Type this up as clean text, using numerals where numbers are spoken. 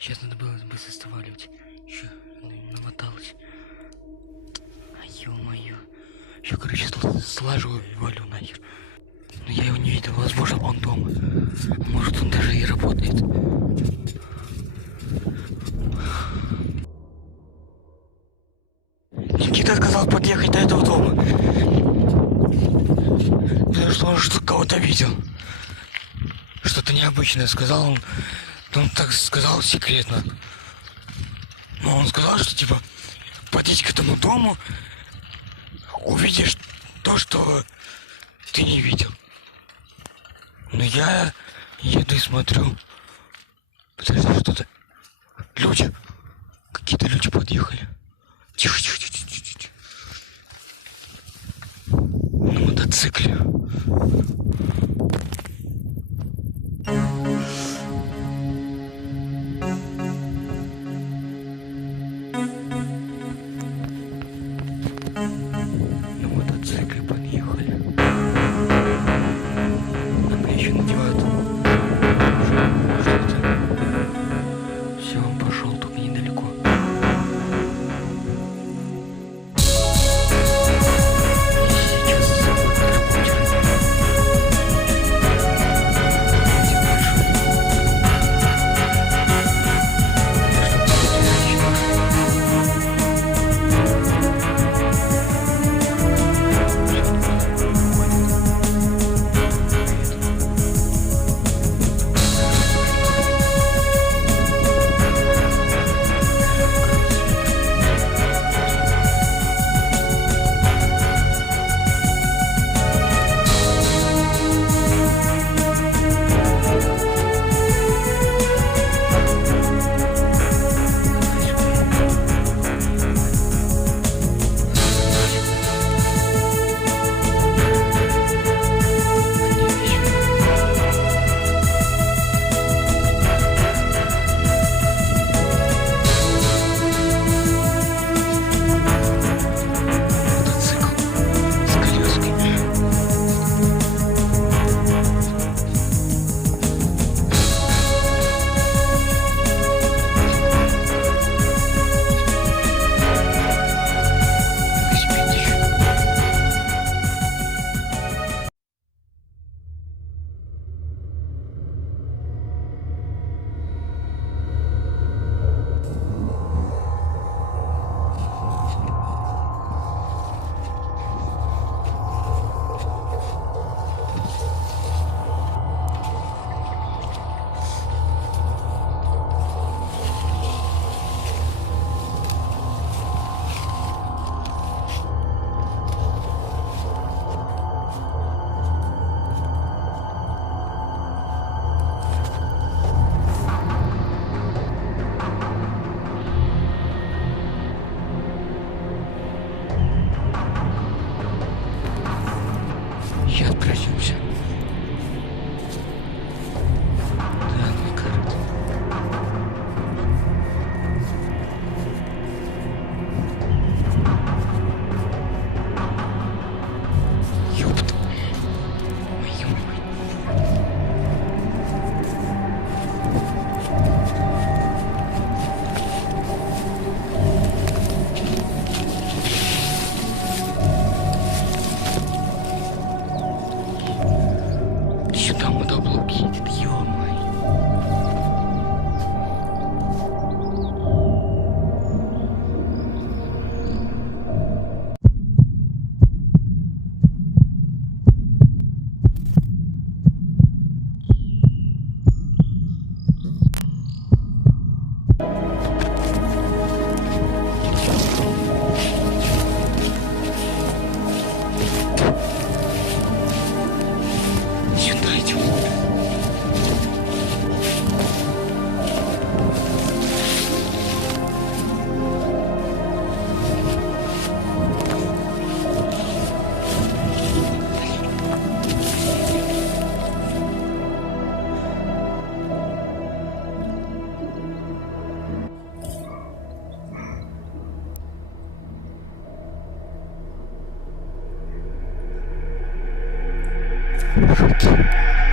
Сейчас надо было быстро сваливать. Еще намоталась. А ё-моё. Еще, короче, слажу и валю нахер. Но я его не видел. Возможно, он дома. Может, он даже и работает. Никита отказал подъехать до этого дома. Потому что он что-то кого-то видел. Что-то необычное сказал он. Он так сказал секретно. Но он сказал, что типа подъедь к этому дому, увидишь то, что ты не видел. Но я еду и смотрю. Подожди, что-то. Люди. Какие-то люди подъехали. Тихо, тихо, тихо, тихо, тихо. На мотоцикле. На мотоцикле подъехали. Она еще надевает. Что-то. Все, он пошел, только недалеко. Сейчас с собой квадрокоптер. Сейчас пройдемся. Да, ну карта. Ёпта. Ой, ё-моё. Сюда мотоблок едет, ё-моё. Сюда идем. Что?